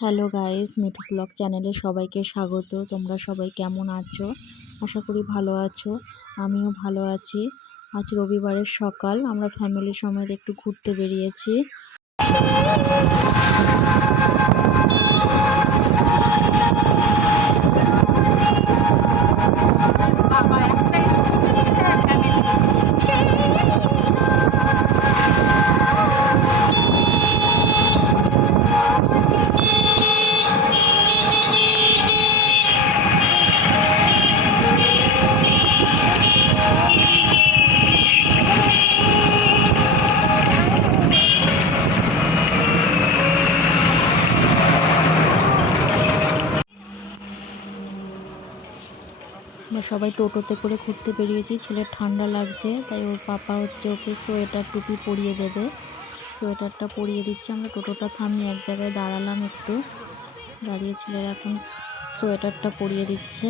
Hello guys, Mithu blog চ্যানেলে সবাইকে স্বাগত। তোমরা সবাই কেমন আছো? আশা করি ভালো আছো। আমিও ভালো আছি। আজ রবিবারের সকাল, আমরা ফ্যামিলির সময় একটু ঘুরতে বেরিয়েছি। আমরা সবাই টোটোতে করে ঘুরতে বেরিয়েছি। ছেলের ঠান্ডা লাগছে, তাই ওর পাপা হচ্ছে ওকে সোয়েটার টুপি পরিয়ে দেবে। সোয়েটারটা পরিয়ে দিচ্ছে, আমরা টোটোটা থামিয়ে এক জায়গায় দাঁড়ালাম একটু। দাঁড়িয়ে ছেলের এখন সোয়েটারটা পরিয়ে দিচ্ছে।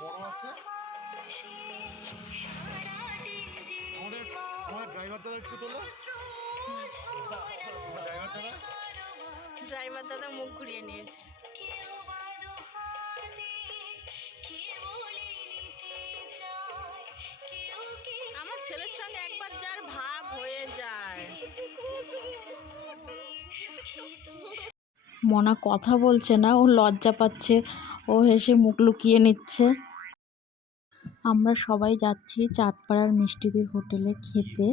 বড় আছে। আমাদের আমার ড্রাইভার দাদা একটু তোলো। ড্রাইভার দাদা। ড্রাইভার দাদা মুখ ঘুরিয়ে নিয়েছে। আমার ছেলের সঙ্গে একবার যার ভাব হয়ে যায়। মনা কথা বলছে না ও লজ্জা পাচ্ছে। ও হেসে মুখ লুকিয়ে নিচ্ছে। আমরা সবাই যাচ্ছি চাঁদপাড়ার মিষ্টিদির হোটেলে খেতে।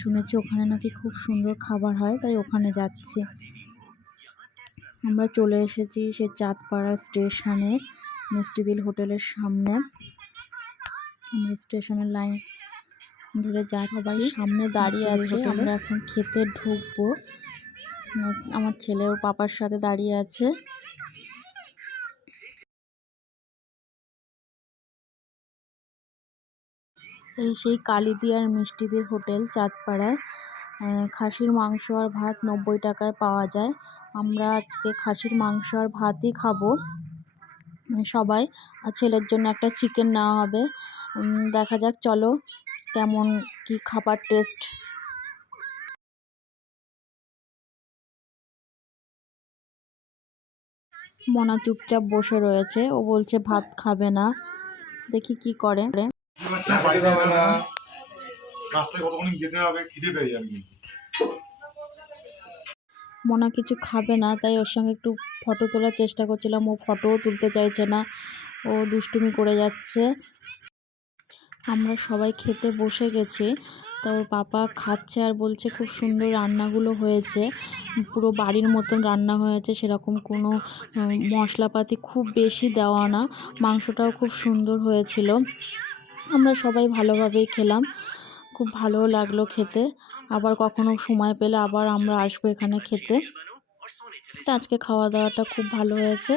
শুনেছি ওখানে নাকি খুব সুন্দর খাবার হয় তাই ওখানে যাচ্ছি। আমরা চলে এসেছি সে চাঁদপাড়া স্টেশনে মিষ্টিদিল হোটেলের সামনে। আমরা স্টেশনের লাইন ধরে যা সবাই সামনে দাঁড়িয়ে আছে আমরা এখন খেতে ঢুকবো। আমার ছেলে ওর পাপার সাথে দাঁড়িয়ে আছে। এই সেই কালিদিয়ার মিষ্টিদের হোটেল চাঁদপাড়ায়। খাসির মাংস আর ভাত নব্বই টাকায় পাওয়া যায়। আমরা আজকে খাসির মাংস আর ভাতই খাব। সবাই আর ছেলের জন্য একটা চিকেন নেওয়া হবে। দেখা যাক, চলো কেমন কি খাবার টেস্ট মনা চুপচাপ বসে রয়েছে। ও বলছে, ভাত খাবে না। দেখি কি করে। রাস্তায় কতক্ষণ যেতে হবে খিদে পেয়ে যাবে কিন্তু। মনা কিছু খাবে না তাই ওর সঙ্গে একটু ফটো তোলার চেষ্টা করছিলাম। ও ফটোও তুলতে চাইছে না ও দুষ্টুমি করে যাচ্ছে। আমরা সবাই খেতে বসে গেছি তো ওর পাপা খাচ্ছে আর বলছে খুব সুন্দর রান্নাগুলো হয়েছে পুরো বাড়ির মতন রান্না হয়েছে সেরকম কোনো মশলাপাতি খুব বেশি দেওয়া না মাংসটাও খুব সুন্দর হয়েছিল। আমরা সবাই ভালোভাবেই খেলাম। খুব ভালো লাগল খেতে। আবার কখনো সময় পেলে আবার আমরা আসব এখানে খেতে। তো আজকে খাওয়া দাওয়াটা খুব ভালো হয়েছে।